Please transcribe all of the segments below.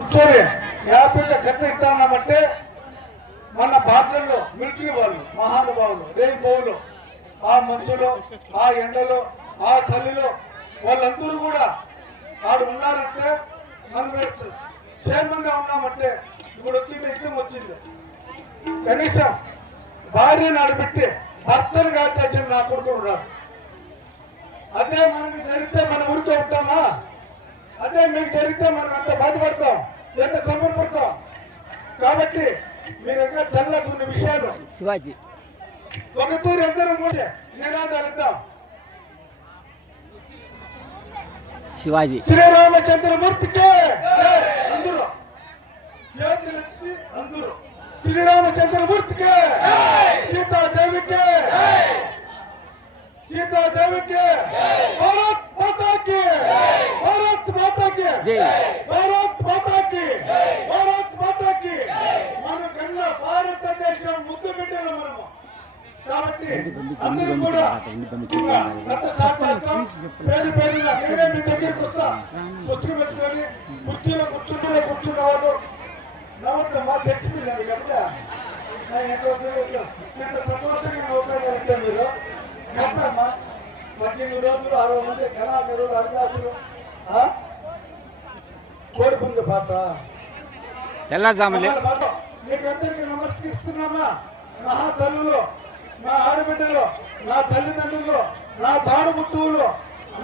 కూర్చొని హ్యాపీగా కథ ఇస్తామంటే మన బాటల్లో మిలిటరీ వాళ్ళు మహానుభావులు రేయింపోవులు ఆ మంచులో ఆ ఎండలో ఆ చలిలో వాళ్ళందరూ కూడా ఆడు ఉన్నారంటే మనం క్షేమంగా ఉన్నామంటే ఇప్పుడు వచ్చింది యుద్ధం వచ్చింది. కనీసం భార్యను ఆడబెట్టి భర్తను కాల్చేసిన నా కొడుకు ఉన్నారు. అదే మనకి జరిగితే మనం ఊరితో ఉంటామా? అదే మీకు జరిగితే మనం ఎంత బాధపడతాం, ఎంత సమర్పడతాం. కాబట్టి మీరు ఇంకా తెల్ల కొన్ని విషయాలు శివాజీ ఒక తూరు అందరూ కూడా నినాదాలు ఇద్దాం. శివాజీ శ్రీరామచంద్రమూర్తికి అందరూ చేతులెత్తి అందరూ శ్రీరామచంద్రమూర్తికి, సీతాదేవికి, సీతాదేవికి, భారత్ మాతాకి, భారత్ మాతాకి, భారత్ మాతాకి, భారత్ మాతాకి. మనకన్నా భారతదేశం ముద్దు బిడ్డలు మనము. కాబట్టి అందరూ కూడా పేరు పేరున నేనే మీ దగ్గరికి వస్తా. పుస్తకం పెట్టుకొని కుర్చీలో కూర్చున్న వాళ్ళు నవ్వుతామా తెచ్చిపోయినారు కదా. ఇంత సంతోషంగా నవ్వుతారంటే మీరు ఎంతమ్మా 18 రోజులు 60 మంది కళాకారులు అరుణాసులు కోడిపుంజ పాట మీకందరికీ నమస్కరిస్తున్నామా. మహా తల్లులు, నా ఆడబిడ్డలు, నా తల్లిదండ్రులు, నా తాడుముట్టువులు,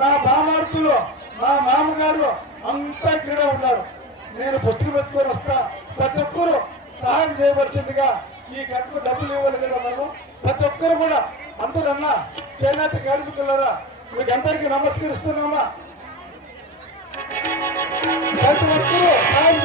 నా బామార్తులు, నా మామగారు అంతా ఇక్కడే ఉన్నారు. నేను పుస్తకం పెట్టుకొని వస్తా. ప్రతి ఒక్కరూ సహాయం చేయవలసిందిగా. ఈ కట్టుకు డబ్బులు ఇవ్వాలి కదా మనం. ప్రతి ఒక్కరు కూడా అందరూ అన్న చేనేత కార్మికులరా మీకు అందరికీ నమస్కరిస్తున్నామా. ప్రతి ఒక్కరూ సహాయం